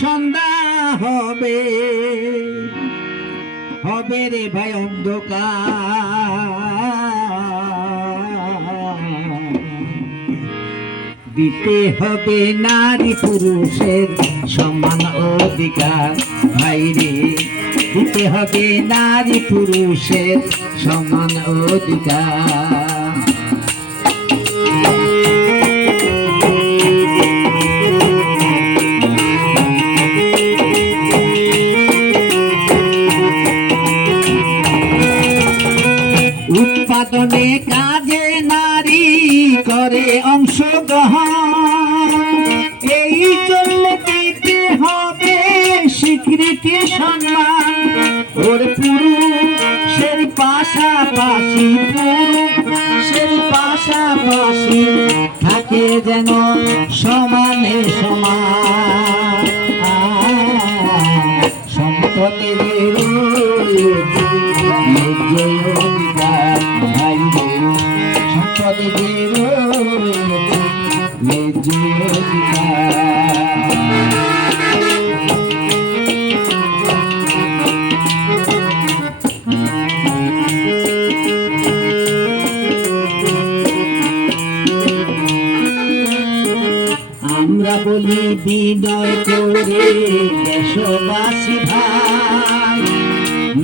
সন্ধ্যা হবে, হবে রে ভাই অন্ধকার, দিতে হবে নারী পুরুষের সমান অধিকার। ভাই রে, দিতে হবে নারী পুরুষের সমান অধিকার। উৎপাদনে কাজে নারী করে অংশগ্রহণ, এই জন্য দিতে হবে স্বীকৃতি সম্মান। ওর পুরুষের পাশাপাশি, পুরুষের পাশাপাশি থাকে যেন সমানে সমান। সম্পদের আমরা বলি বিনয় করে দেশবাসী ভাই,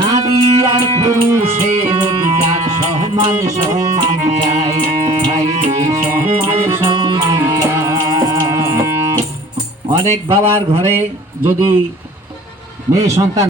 নারী আর পুরুষের অধিকার সমান সমান চাই। ভাই সমান সমান চাই। অনেক বাবার ঘরে যদি মেয়ে সন্তান